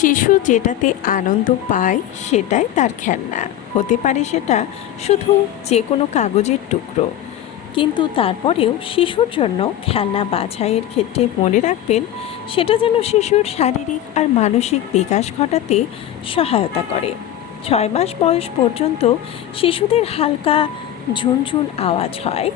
শিশু যেটাতে আনন্দ পায় সেটাই তার খেলনা। হতে পারে সেটা শুধু যে কোনো কাগজের টুকরো। কিন্তু তারপরেও শিশুর জন্য খেলনা বাছাইয়ের ক্ষেত্রে মনে রাখবেন, সেটা যেন শিশুর শারীরিক আর মানসিক বিকাশ ঘটাতে সহায়তা করে। ছয় মাস বয়স পর্যন্ত শিশুদের হালকা ঝুনঝুন আওয়াজ হয়,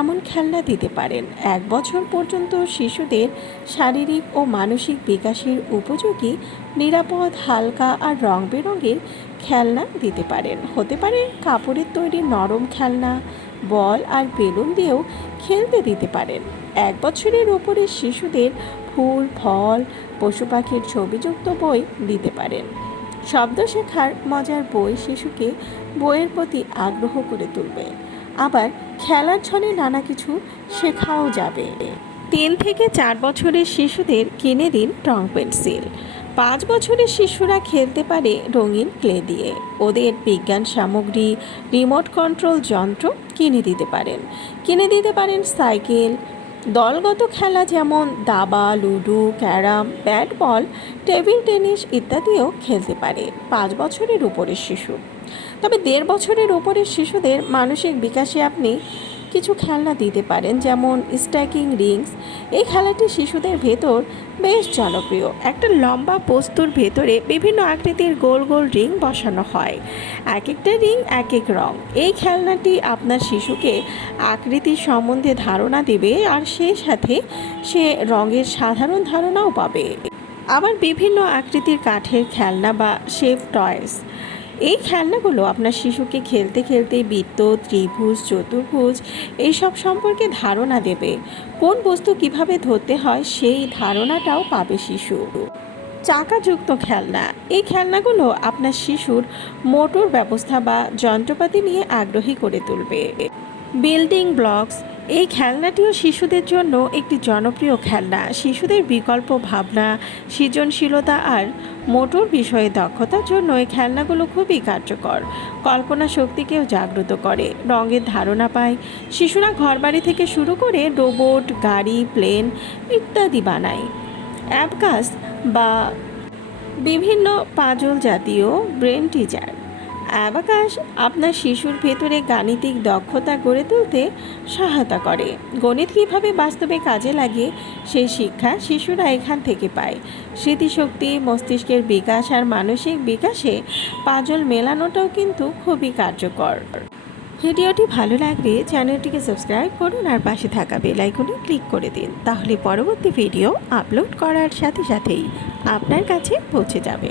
এমন খেলনা দিতে পারেন। এক বছর পর্যন্ত শিশুদের শারীরিক ও মানসিক বিকাশের উপযোগী, নিরাপদ হালকা আর রং বেরঙের খেলনা দিতে পারেন। হতে পারে কাপড়ের তৈরি নরম খেলনা, বল আর বেলুন দিয়েও খেলতে দিতে পারেন। এক বছরের ওপরে শিশুদের ফুল, ফল, পশু পাখির ছবিযুক্ত বই দিতে পারেন। শব্দ শেখার মজার বই শিশুকে বইয়ের প্রতি আগ্রহ করে তুলবে। আবার খেলার ছলে নানা কিছু শেখাও যাবে। তিন থেকে চার বছরের শিশুদের কিনে দিন রং পেন্সিল। পাঁচ বছরের শিশুরা খেলতে পারে রঙিন ক্লে দিয়ে। ওদের বিজ্ঞান সামগ্রী, রিমোট কন্ট্রোল যন্ত্র কিনে দিতে পারেন। কিনে দিতে পারেন সাইকেল দলগত খেলা যেমন দাবা, ludo, carrom bat ball table tennis ইত্যাদিও খেলতে পারে পাঁচ বছরের উপরের শিশু। তবে দেড় বছরের উপরের শিশুদের মানসিক বিকাশে আপনি কিছু খেলনা দিতে পারেন, যেমন স্ট্যাকিং রিংস। এই খেলাটি শিশুদের ভেতর বেশ জনপ্রিয়। একটা লম্বা বস্তুর ভেতরে বিভিন্ন আকৃতির গোল গোল রিং বসানো হয়। এক একটা রিং এক এক রং। এই খেলনাটি আপনার শিশুকে আকৃতির সম্বন্ধে ধারণা দেবে আর সেই সাথে সে রঙের সাধারণ ধারণাও পাবে। আবার বিভিন্ন আকৃতির কাঠের খেলনা বা শেফ টয়েস। এই খেলনাগুলো আপনার শিশুকে খেলতে খেলতে বৃত্ত, ত্রিভুজ, চতুর্ভুজ, এইসব সম্পর্কে ধারণা দেবে। কোন বস্তু কীভাবে ধরতে হয় সেই ধারণাটাও পাবে শিশু। চাকাযুক্ত খেলনা। এই খেলনাগুলো আপনার শিশুর মোটর ব্যবস্থা বা যন্ত্রপাতি নিয়ে আগ্রহী করে তুলবে। বিল্ডিং ব্লকস এই খেলনাটিও শিশুদের জন্য একটি জনপ্রিয় খেলনা। শিশুদের বিকল্প ভাবনা, সৃজনশীলতা আর মোটর বিষয়ে দক্ষতার জন্য এই খেলনাগুলো খুবই কার্যকর। কল্পনা শক্তিকেও জাগ্রত করে। রঙের ধারণা পায়। শিশুরা ঘরবাড়ি থেকে শুরু করে রোবট, গাড়ি, প্লেন ইত্যাদি বানায়। অ্যাবকাস বা বিভিন্ন পাজল জাতীয় ব্রেন টিচার অ্যাবাকাস আপনার শিশুর ভেতরে গাণিতিক দক্ষতা গড়ে তুলতে সহায়তা করে। গণিত কীভাবে বাস্তবে কাজে লাগে, সেই শিক্ষা শিশুরা এখান থেকে পায়। স্মৃতিশক্তি, মস্তিষ্কের বিকাশ আর মানসিক বিকাশে পাজল মেলানোটাও কিন্তু খুবই কার্যকর। ভিডিওটি ভালো লাগলে চ্যানেলটিকে সাবস্ক্রাইব করুন আর পাশে থাকা বেল আইকনে ক্লিক করে দিন। তাহলে পরবর্তী ভিডিও আপলোড করার সাথে সাথেই আপনার কাছে পৌঁছে যাবে।